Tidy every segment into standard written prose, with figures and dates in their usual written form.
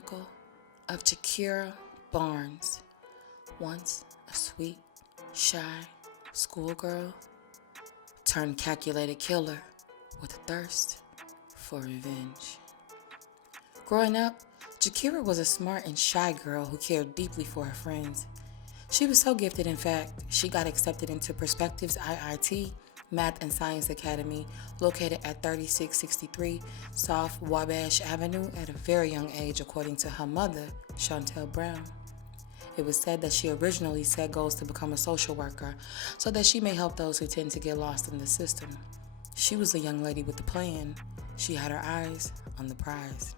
Chronicle of Gakirah Barnes, once a sweet, shy schoolgirl turned calculated killer with a thirst for revenge. Growing up, Gakirah was a smart and shy girl who cared deeply for her friends. She was so gifted, in fact, she got accepted into Perspectives IIT Math and Science Academy, located at 3663 South Wabash Avenue at a very young age, according to her mother, Chantel Brown. It was said that she originally set goals to become a social worker so that she may help those who tend to get lost in the system. She was a young lady with a plan. She had her eyes on the prize.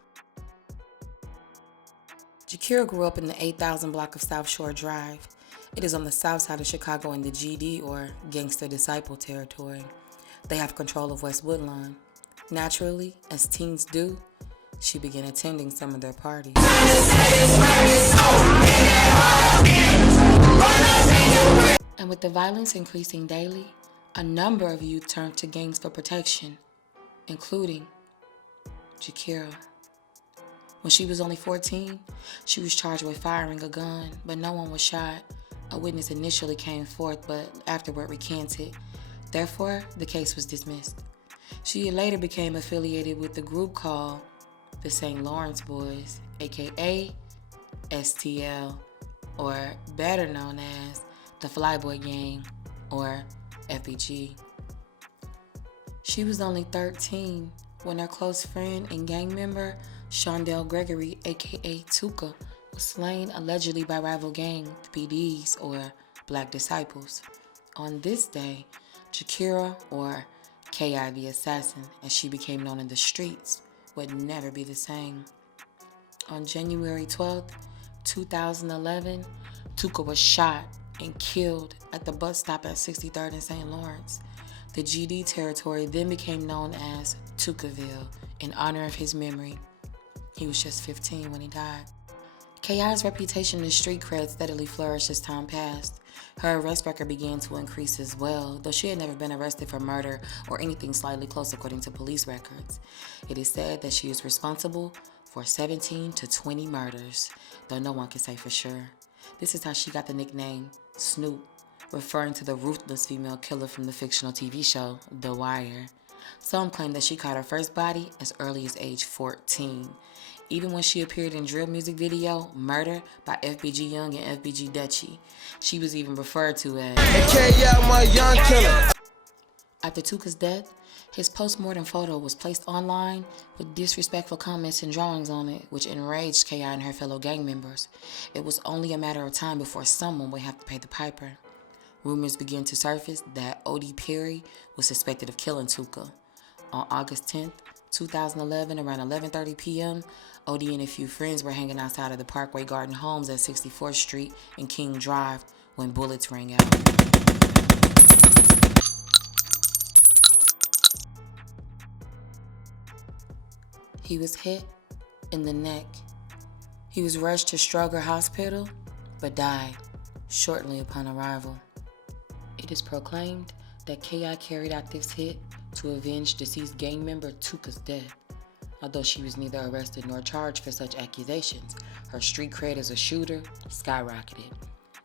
Gakirah grew up in the 8000 block of South Shore Drive. It is on the south side of Chicago in the GD, or Gangster Disciple territory. They have control of West Woodlawn. Naturally, as teens do, she began attending some of their parties. And with the violence increasing daily, a number of youth turned to gangs for protection, including Gakirah. When she was only 14, she was charged with firing a gun, but no one was shot. A witness initially came forth, but afterward recanted. Therefore, the case was dismissed. She later became affiliated with the group called the St. Lawrence Boys, aka STL, or better known as the Flyboy Gang, or FBG. She was only 13 when her close friend and gang member, Shondell Gregory, aka Tuka, was slain allegedly by rival gang, the PDs, or Black Disciples. On this day, Gakirah, or K.I. the Assassin, as she became known in the streets, would never be the same. On January 12th, 2011, Tuka was shot and killed at the bus stop at 63rd and St. Lawrence. The GD territory then became known as Tukaville in honor of his memory. He was just 15 when he died. K.I.'s reputation and street cred steadily flourished as time passed. Her arrest record began to increase as well, though she had never been arrested for murder or anything slightly close according to police records. It is said that she is responsible for 17 to 20 murders, though no one can say for sure. This is how she got the nickname Snoop, referring to the ruthless female killer from the fictional TV show The Wire. Some claim that she caught her first body as early as age 14. Even when she appeared in drill music video Murder by FBG Young and FBG Dutchy, she was even referred to as my young killer. After Tuka's death, his post-mortem photo was placed online with disrespectful comments and drawings on it, which enraged K.I. and her fellow gang members. It was only a matter of time before someone would have to pay the piper. Rumors began to surface that O.D. Perry was suspected of killing Tuka. On August 10th, 2011, around 11:30 p.m., O.D. and a few friends were hanging outside of the Parkway Garden Homes at 64th Street and King Drive when bullets rang out. He was hit in the neck. He was rushed to Stroger Hospital, but died shortly upon arrival. It is proclaimed that K.I. carried out this hit to avenge deceased gang member Tuka's death. Although she was neither arrested nor charged for such accusations, her street cred as a shooter skyrocketed.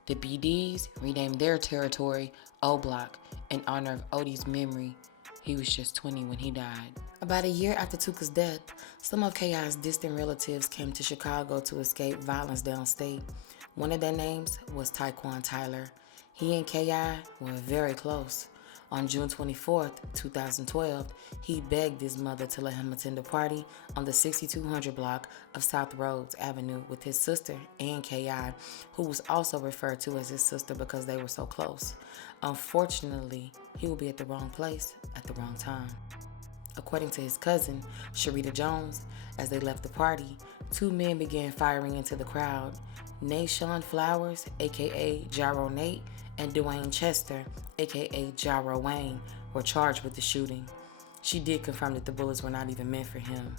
The BDs renamed their territory O Block in honor of Odie's memory. He was just 20 when he died. About a year after Tuka's death, some of K.I.'s distant relatives came to Chicago to escape violence downstate. One of their names was Taekwon Tyler. He and K.I. were very close. On June 24th, 2012, he begged his mother to let him attend a party on the 6200 block of South Rhodes Avenue with his sister and K.I., who was also referred to as his sister because they were so close. Unfortunately, he would be at the wrong place at the wrong time. According to his cousin, Sharita Jones, as they left the party, two men began firing into the crowd. Nashawn Flowers, aka Gyro Nate, and Dwayne Chester, aka Gyro Wayne, were charged with the shooting. She did confirm that the bullets were not even meant for him.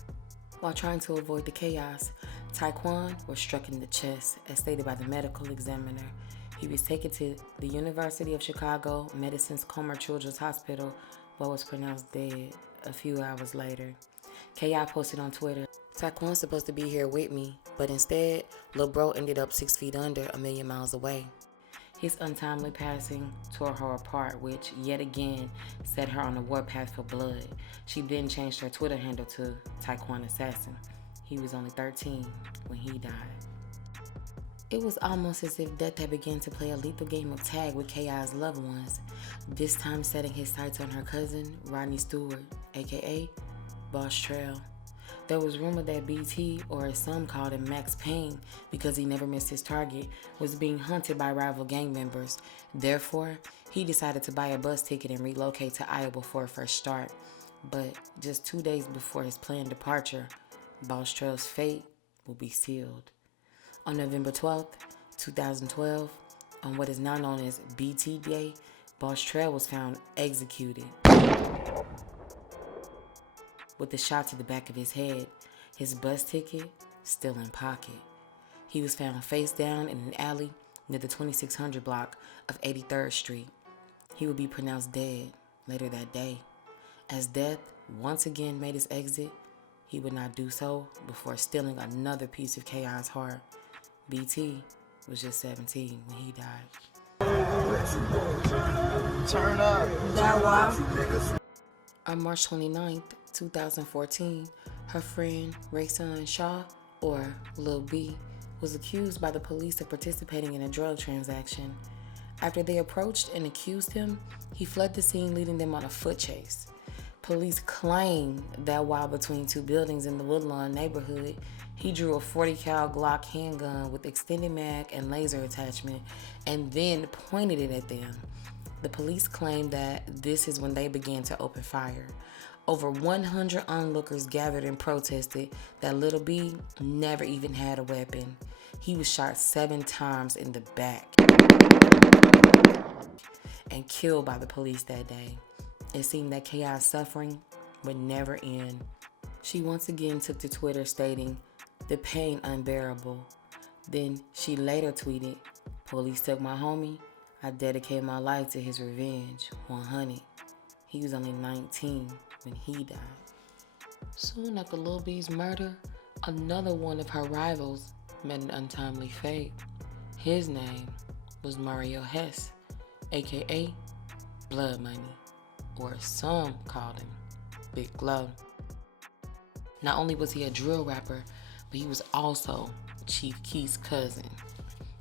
While trying to avoid the chaos, Taekwon was struck in the chest, as stated by the medical examiner. He was taken to the University of Chicago Medicine's Comer Children's Hospital, but was pronounced dead a few hours later. K.I. posted on Twitter, Taquan's supposed to be here with me, but instead, lil' bro ended up 6 feet under, a million miles away. His untimely passing tore her apart, which yet again set her on a warpath for blood. She then changed her Twitter handle to Taquan Assassin. He was only 13 when he died. It was almost as if death had begun to play a lethal game of tag with K.I.'s loved ones, this time setting his sights on her cousin, Rodney Stewart, aka Boss Trail. There was rumor that BT, or as some called him Max Payne, because he never missed his target, was being hunted by rival gang members. Therefore, he decided to buy a bus ticket and relocate to Iowa for a fresh start. But just 2 days before his planned departure, Boss Trail's fate will be sealed. On November 12th, 2012, on what is now known as BT Day, Boss Trail was found executed with a shot to the back of his head, his bus ticket still in pocket. He was found face down in an alley near the 2600 block of 83rd Street. He would be pronounced dead later that day. As death once again made his exit, he would not do so before stealing another piece of K.I.'s heart. BT was just 17 when he died. Turn up. On March 29th, 2014, her friend Rayson Shaw, or Lil B, was accused by the police of participating in a drug transaction. After they approached and accused him, he fled the scene, leading them on a foot chase. Police claim that while between two buildings in the Woodlawn neighborhood, he drew a 40 cal Glock handgun with extended mag and laser attachment and then pointed it at them. The police claim that this is when they began to open fire. Over 100 onlookers gathered and protested that Lil B never even had a weapon. He was shot 7 times in the back and killed by the police that day. It seemed that K.I.'s suffering would never end. She once again took to Twitter stating, "The pain unbearable." Then she later tweeted, "Police took my homie. I dedicate my life to his revenge, 100. He was only 19 when he died." Soon after Lil B's murder, another one of her rivals met an untimely fate. His name was Mario Hess, aka Blood Money, or some called him Big Glow. Not only was he a drill rapper, but he was also Chief Keef's cousin.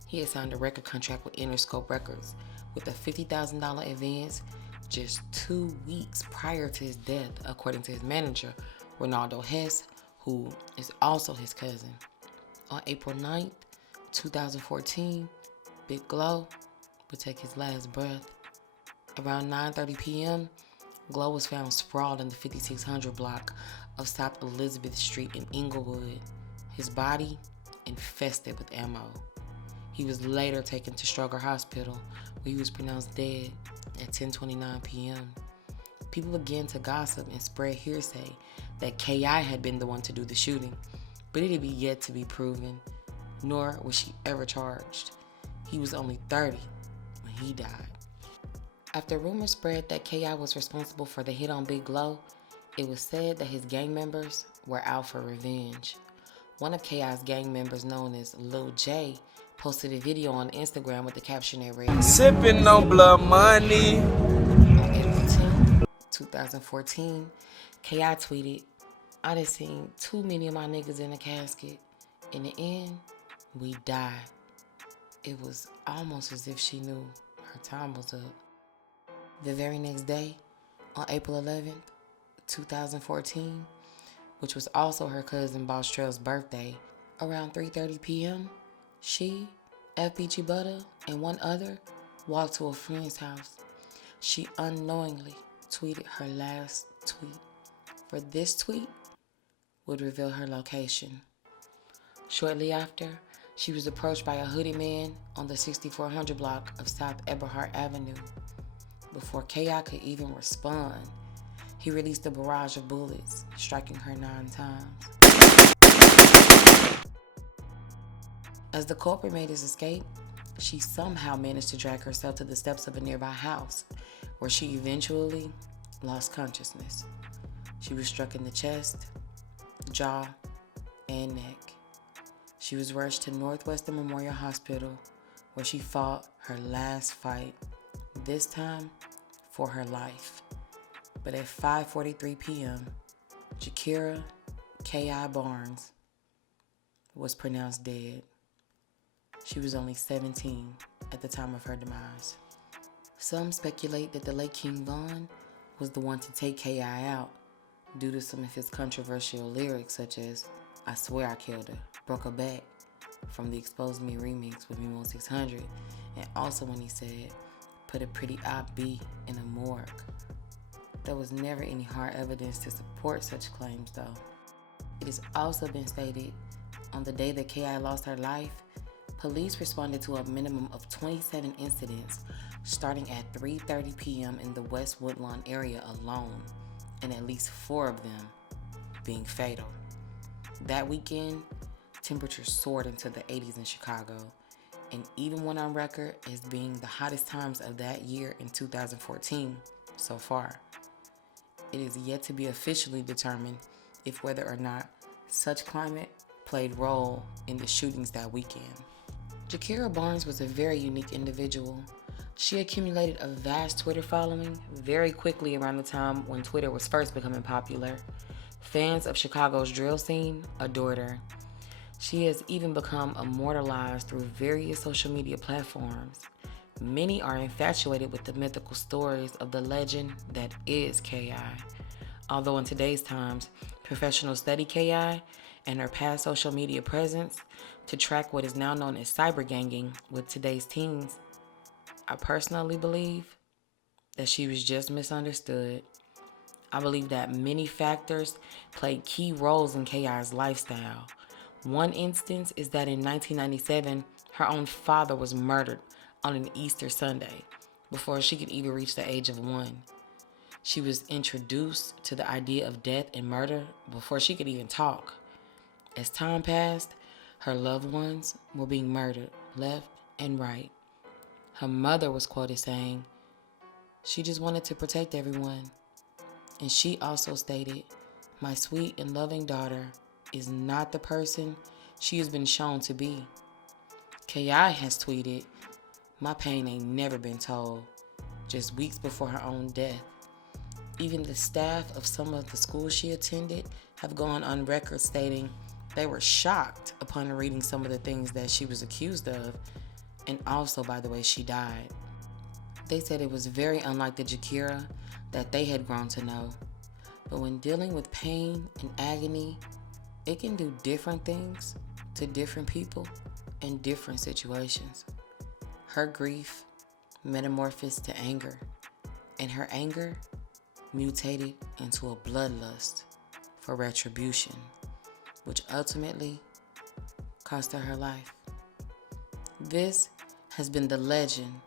He had signed a record contract with Interscope Records with a $50,000 advance just 2 weeks prior to his death, according to his manager, Ronaldo Hess, who is also his cousin. On April 9th, 2014, Big Glow would take his last breath. Around 9:30 p.m., Glow was found sprawled in the 5600 block of South Elizabeth Street in Inglewood, his body infested with ammo. He was later taken to Stroger Hospital, where he was pronounced dead at 10:29 p.m. People began to gossip and spread hearsay that K.I. had been the one to do the shooting, but it had yet to be proven, nor was she ever charged. He was only 30 when he died. After rumors spread that K.I. was responsible for the hit on Big Glow, it was said that his gang members were out for revenge. One of K.I.'s gang members, known as Lil J, posted a video on Instagram with the caption that read, "Sippin' on blood money." On April 10, 2014, K.I. tweeted, "I done seen too many of my niggas in a casket. In the end, we died." It was almost as if she knew her time was up. The very next day, on April 11th, 2014, which was also her cousin Boss Trail's birthday, around 3:30 p.m., she, FBG Butter, and one other walked to a friend's house. She unknowingly tweeted her last tweet, for this tweet would reveal her location. Shortly after, she was approached by a hooded man on the 6400 block of South Eberhart Avenue. Before K.I. could even respond, he released a barrage of bullets, striking her 9 times. As the culprit made his escape, she somehow managed to drag herself to the steps of a nearby house, where she eventually lost consciousness. She was struck in the chest, jaw, and neck. She was rushed to Northwestern Memorial Hospital, where she fought her last fight, this time for her life. But at 5:43 p.m., Gakirah K.I. Barnes was pronounced dead. She was only 17 at the time of her demise. Some speculate that the late King Von was the one to take K.I. out due to some of his controversial lyrics, such as "I Swear I Killed Her," "Broke Her Back" from the Expose Me remix with Mimo 600, and also when he said, "Put a pretty OB in a morgue." There was never any hard evidence to support such claims, though. It has also been stated on the day that K.I. lost her life, police responded to a minimum of 27 incidents starting at 3:30 p.m. in the West Woodlawn area alone, and at least 4 of them being fatal. That weekend, temperatures soared into the 80s in Chicago, and even went on record as being the hottest times of that year in 2014 so far. It is yet to be officially determined if whether or not such climate played role in the shootings that weekend. Gakirah Barnes was a very unique individual. She accumulated a vast Twitter following very quickly around the time when Twitter was first becoming popular. Fans of Chicago's drill scene adored her. She has even become immortalized through various social media platforms. Many are infatuated with the mythical stories of the legend that is K.I. Although in today's times, professionals study K.I. and her past social media presence to track what is now known as cyberganging with today's teens, I personally believe that she was just misunderstood. I believe that many factors played key roles in K.I.'s lifestyle. One instance is that in 1997, her own father was murdered on an Easter Sunday before she could even reach the age of 1. She was introduced to the idea of death and murder before she could even talk. As time passed, her loved ones were being murdered left and right. Her mother was quoted saying, "She just wanted to protect everyone." And she also stated, "My sweet and loving daughter is not the person she has been shown to be." K.I. has tweeted, "My pain ain't never been told," just weeks before her own death. Even the staff of some of the schools she attended have gone on record stating they were shocked upon reading some of the things that she was accused of, and also by the way she died. They said it was very unlike the Gakirah that they had grown to know. But when dealing with pain and agony, it can do different things to different people in different situations. Her grief metamorphosed to anger, and her anger mutated into a bloodlust for retribution, which ultimately cost her life. This has been the legend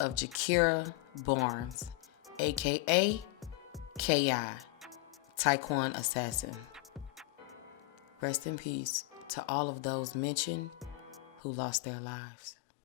of Gakirah Barnes, aka K.I., Taekwon Assassin. Rest in peace to all of those mentioned who lost their lives.